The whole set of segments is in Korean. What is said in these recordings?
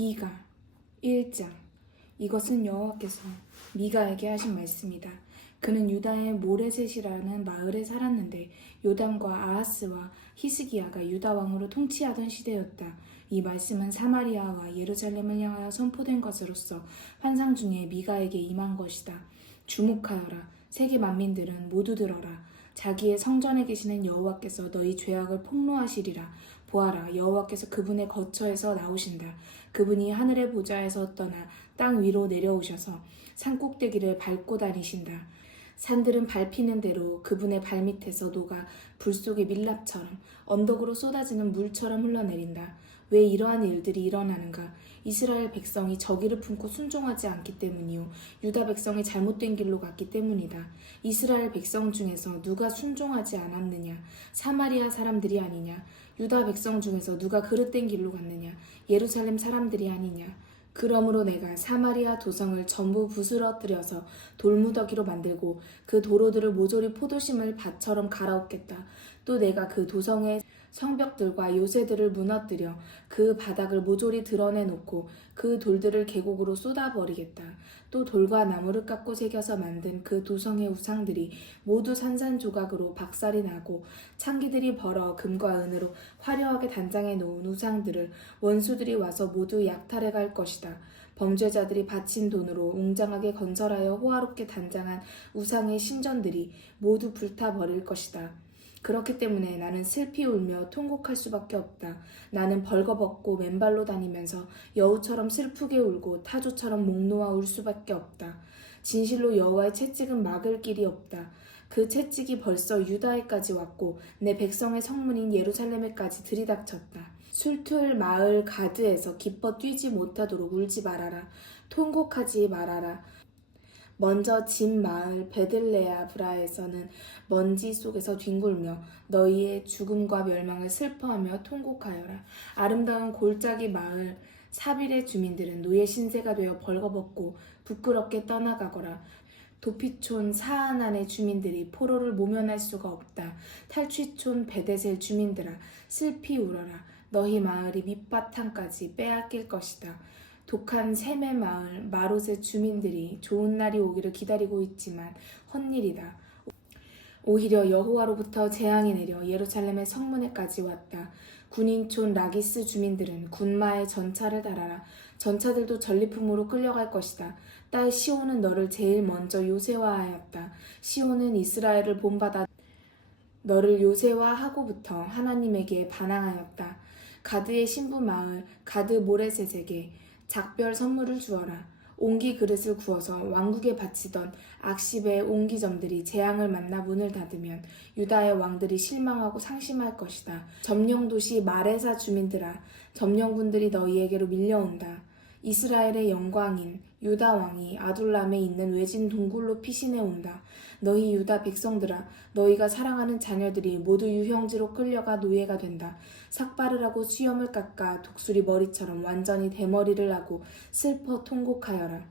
미가 1장. 이것은 여호와께서 미가에게 하신 말씀이다. 그는 유다의 모레셋이라는 마을에 살았는데 요담과 아하스와 히스기야가 유다 왕으로 통치하던 시대였다. 이 말씀은 사마리아와 예루살렘을 향하여 선포된 것으로서 환상 중에 미가에게 임한 것이다. 주목하여라. 세계 만민들은 모두 들어라. 자기의 성전에 계시는 여호와께서 너희 죄악을 폭로하시리라. 보아라, 여호와께서 그분의 거처에서 나오신다. 그분이 하늘의 보좌에서 떠나 땅 위로 내려오셔서 산꼭대기를 밟고 다니신다. 산들은 밟히는 대로 그분의 발밑에서 녹아 불 속의 밀랍처럼 언덕으로 쏟아지는 물처럼 흘러내린다. 왜 이러한 일들이 일어나는가? 이스라엘 백성이 저기를 품고 순종하지 않기 때문이요, 유다 백성이 잘못된 길로 갔기 때문이다. 이스라엘 백성 중에서 누가 순종하지 않았느냐? 사마리아 사람들이 아니냐? 유다 백성 중에서 누가 그릇된 길로 갔느냐? 예루살렘 사람들이 아니냐? 그러므로 내가 사마리아 도성을 전부 부스러뜨려서 돌무더기로 만들고 그 도로들을 모조리 포도심을 밭처럼 갈아엎겠다. 또 내가 그 도성의 성벽들과 요새들을 무너뜨려 그 바닥을 모조리 드러내놓고 그 돌들을 계곡으로 쏟아버리겠다. 또 돌과 나무를 깎고 새겨서 만든 그 도성의 우상들이 모두 산산조각으로 박살이 나고 창기들이 벌어 금과 은으로 화려하게 단장해 놓은 우상들을 원수들이 와서 모두 약탈해 갈 것이다. 범죄자들이 바친 돈으로 웅장하게 건설하여 호화롭게 단장한 우상의 신전들이 모두 불타버릴 것이다. 그렇기 때문에 나는 슬피 울며 통곡할 수밖에 없다. 나는 벌거벗고 맨발로 다니면서 여우처럼 슬프게 울고 타조처럼 목 놓아 울 수밖에 없다. 진실로 여호와의 채찍은 막을 길이 없다. 그 채찍이 벌써 유다에까지 왔고 내 백성의 성문인 예루살렘에까지 들이닥쳤다. 술투을 마을 가드에서 기뻐 뛰지 못하도록 울지 말아라. 통곡하지 말아라. 먼저 집 마을 베들레아 브라에서는 먼지 속에서 뒹굴며 너희의 죽음과 멸망을 슬퍼하며 통곡하여라. 아름다운 골짜기 마을 사빌의 주민들은 노예 신세가 되어 벌거벗고 부끄럽게 떠나가거라. 도피촌 사하난의 주민들이 포로를 모면할 수가 없다. 탈취촌 베데셀 주민들아, 슬피 울어라. 너희 마을이 밑바탕까지 빼앗길 것이다. 독한 셈의 마을 마롯의 주민들이 좋은 날이 오기를 기다리고 있지만 헛일이다. 오히려 여호와로부터 재앙이 내려 예루살렘의 성문에까지 왔다. 군인촌 라기스 주민들은 군마의 전차를 달아라. 전차들도 전리품으로 끌려갈 것이다. 딸 시온은 너를 제일 먼저 요새화하였다. 시온은 이스라엘을 본받아 너를 요새화하고부터 하나님에게 반항하였다. 가드의 신부 마을 가드 모레셋에게 작별 선물을 주어라. 옹기 그릇을 구워서 왕국에 바치던 악십의 옹기점들이 재앙을 만나 문을 닫으면 유다의 왕들이 실망하고 상심할 것이다. 점령도시 마레사 주민들아, 점령군들이 너희에게로 밀려온다. 이스라엘의 영광인 유다 왕이 아둘람에 있는 외진 동굴로 피신해 온다. 너희 유다 백성들아, 너희가 사랑하는 자녀들이 모두 유형지로 끌려가 노예가 된다. 삭발을 하고 수염을 깎아 독수리 머리처럼 완전히 대머리를 하고 슬퍼 통곡하여라.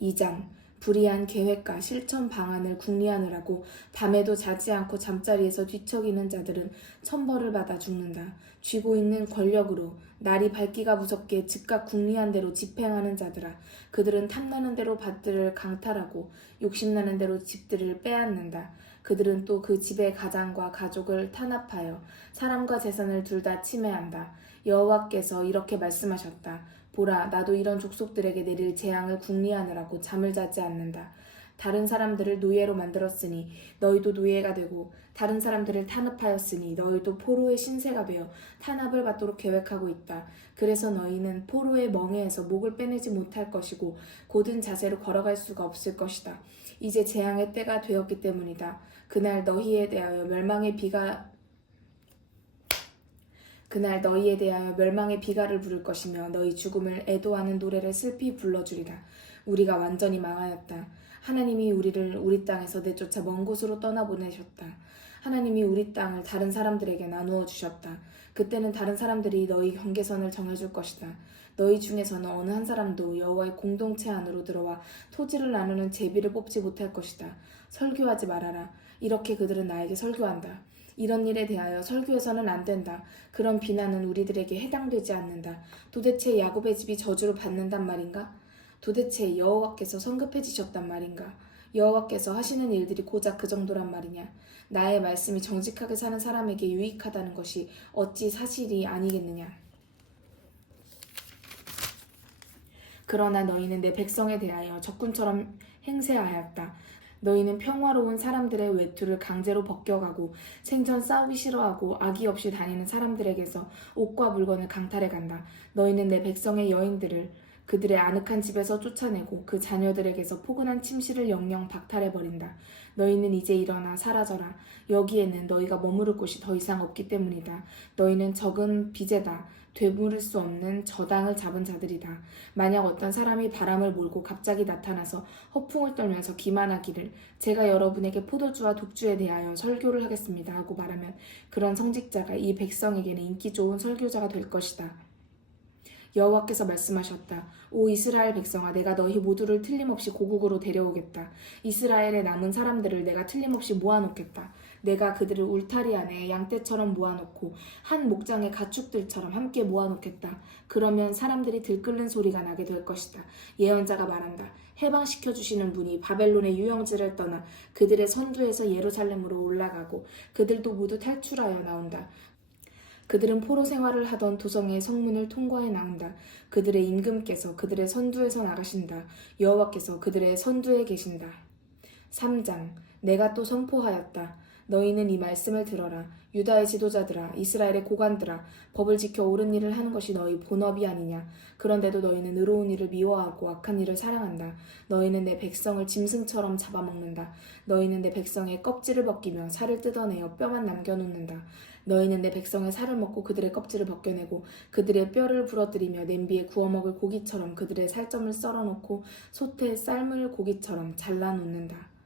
2장. 불의한 계획과 실천 방안을 궁리하느라고 밤에도 자지 않고 잠자리에서 뒤척이는 자들은 천벌을 받아 죽는다. 쥐고 있는 권력으로 날이 밝기가 무섭게 즉각 궁리한 대로 집행하는 자들아, 그들은 탐나는 대로 밭들을 강탈하고 욕심나는 대로 집들을 빼앗는다. 그들은 또 그 집의 가장과 가족을 탄압하여 사람과 재산을 둘 다 침해한다. 여호와께서 이렇게 말씀하셨다. 보라, 나도 이런 족속들에게 내릴 재앙을 궁리하느라고 잠을 자지 않는다. 다른 사람들을 노예로 만들었으니 너희도 노예가 되고, 다른 사람들을 탄압하였으니 너희도 포로의 신세가 되어 탄압을 받도록 계획하고 있다. 그래서 너희는 포로의 멍에에서 목을 빼내지 못할 것이고 곧은 자세로 걸어갈 수가 없을 것이다. 이제 재앙의 때가 되었기 때문이다. 그날 너희에 대하여 멸망의 비가를 부를 것이며 너희 죽음을 애도하는 노래를 슬피 불러주리라. 우리가 완전히 망하였다. 하나님이 우리를 우리 땅에서 내쫓아 먼 곳으로 떠나보내셨다. 하나님이 우리 땅을 다른 사람들에게 나누어 주셨다. 그때는 다른 사람들이 너희 경계선을 정해줄 것이다. 너희 중에서는 어느 한 사람도 여호와의 공동체 안으로 들어와 토지를 나누는 제비를 뽑지 못할 것이다. 설교하지 말아라. 이렇게 그들은 나에게 설교한다. 이런 일에 대하여 설교해서는 안 된다. 그런 비난은 우리들에게 해당되지 않는다. 도대체 야곱의 집이 저주를 받는단 말인가? 도대체 여호와께서 성급해지셨단 말인가? 여호와께서 하시는 일들이 고작 그 정도란 말이냐? 나의 말씀이 정직하게 사는 사람에게 유익하다는 것이 어찌 사실이 아니겠느냐? 그러나 너희는 내 백성에 대하여 적군처럼 행세하였다. 너희는 평화로운 사람들의 외투를 강제로 벗겨가고 생전 싸우기 싫어하고 악의 없이 다니는 사람들에게서 옷과 물건을 강탈해 간다. 너희는 내 백성의 여인들을 그들의 아늑한 집에서 쫓아내고 그 자녀들에게서 포근한 침실을 영영 박탈해버린다. 너희는 이제 일어나 사라져라. 여기에는 너희가 머무를 곳이 더 이상 없기 때문이다. 너희는 적은 빚에다 되물을 수 없는 저당을 잡은 자들이다. 만약 어떤 사람이 바람을 몰고 갑자기 나타나서 허풍을 떨면서 기만하기를 제가 여러분에게 포도주와 독주에 대하여 설교를 하겠습니다 하고 말하면 그런 성직자가 이 백성에게는 인기 좋은 설교자가 될 것이다. 여호와께서 말씀하셨다. 오 이스라엘 백성아, 내가 너희 모두를 틀림없이 고국으로 데려오겠다. 이스라엘의 남은 사람들을 내가 틀림없이 모아놓겠다. 내가 그들을 울타리 안에 양떼처럼 모아놓고 한 목장의 가축들처럼 함께 모아놓겠다. 그러면 사람들이 들끓는 소리가 나게 될 것이다. 예언자가 말한다. 해방시켜주시는 분이 바벨론의 유영지를 떠나 그들의 선두에서 예루살렘으로 올라가고 그들도 모두 탈출하여 나온다. 그들은 포로 생활을 하던 도성의 성문을 통과해 나온다. 그들의 임금께서 그들의 선두에서 나가신다. 여호와께서 그들의 선두에 계신다. 3장 내가 또 선포하였다. 너희는 이 말씀을 들어라. 유다의 지도자들아, 이스라엘의 고관들아, 법을 지켜 옳은 일을 하는 것이 너희 본업이 아니냐. 그런데도 너희는 의로운 일을 미워하고 악한 일을 사랑한다. 너희는 내 백성을 짐승처럼 잡아먹는다. 너희는 내 백성의 껍질을 벗기며 살을 뜯어내어 뼈만 남겨놓는다. 너희는 내 백성의 살을 먹고 그들의 껍질을 벗겨내고 그들의 뼈를 부러뜨리며 냄비에 구워먹을 고기처럼 그들의 살점을 썰어놓고 솥에 삶을 고기처럼 잘라놓는다.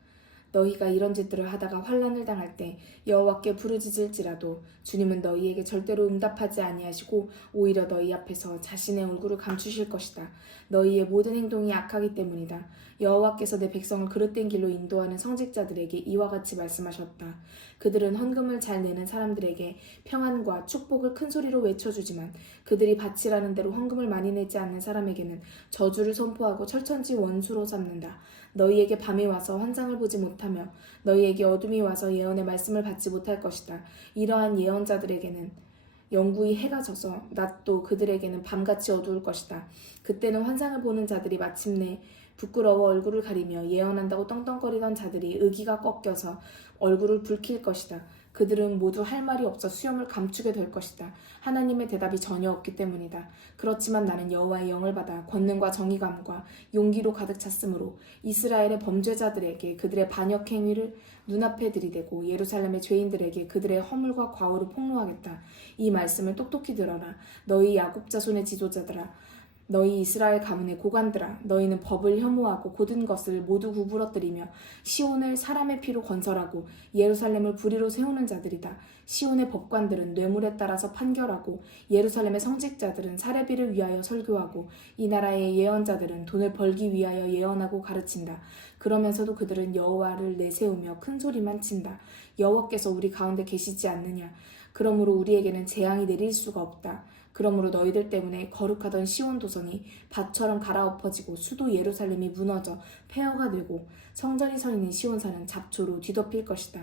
너희가 이런 짓들을 하다가 환난을 당할 때 여호와께 부르짖을지라도 주님은 너희에게 절대로 응답하지 아니하시고 오히려 너희 앞에서 자신의 얼굴을 감추실 것이다. 너희의 모든 행동이 악하기 때문이다. 여호와께서 내 백성을 그릇된 길로 인도하는 성직자들에게 이와 같이 말씀하셨다. 그들은 헌금을 잘 내는 사람들에게 평안과 축복을 큰 소리로 외쳐주지만 그들이 바치라는 대로 헌금을 많이 내지 않는 사람에게는 저주를 선포하고 철천지 원수로 삼는다. 너희에게 밤이 와서 환상을 보지 못하며 너희에게 어둠이 와서 예언의 말씀을 받지 못할 것이다. 이러한 예언자들에게는 영구히 해가 져서 낮도 그들에게는 밤같이 어두울 것이다. 그때는 환상을 보는 자들이 마침내 부끄러워 얼굴을 가리며 예언한다고 떵떵거리던 자들이 의기가 꺾여서 얼굴을 붉힐 것이다. 그들은 모두 할 말이 없어 수염을 감추게 될 것이다. 하나님의 대답이 전혀 없기 때문이다. 그렇지만 나는 여호와의 영을 받아 권능과 정의감과 용기로 가득 찼으므로 이스라엘의 범죄자들에게 그들의 반역 행위를 눈앞에 들이대고 예루살렘의 죄인들에게 그들의 허물과 과오를 폭로하겠다. 이 말씀을 똑똑히 들어라. 너희 야곱 자손의 지도자들아, 너희 이스라엘 가문의 고관들아, 너희는 법을 혐오하고 고든 것을 모두 구부러뜨리며 시온을 사람의 피로 건설하고 예루살렘을 부리로 세우는 자들이다. 시온의 법관들은 뇌물에 따라서 판결하고 예루살렘의 성직자들은 사례비를 위하여 설교하고 이 나라의 예언자들은 돈을 벌기 위하여 예언하고 가르친다. 그러면서도 그들은 여호와를 내세우며 큰 소리만 친다. 여호와께서 우리 가운데 계시지 않느냐. 그러므로 우리에게는 재앙이 내릴 수가 없다. 그러므로 너희들 때문에 거룩하던 시온 도성이 밭처럼 갈아엎어지고 수도 예루살렘이 무너져 폐허가 되고 성전이 서 있는 시온산은 잡초로 뒤덮일 것이다.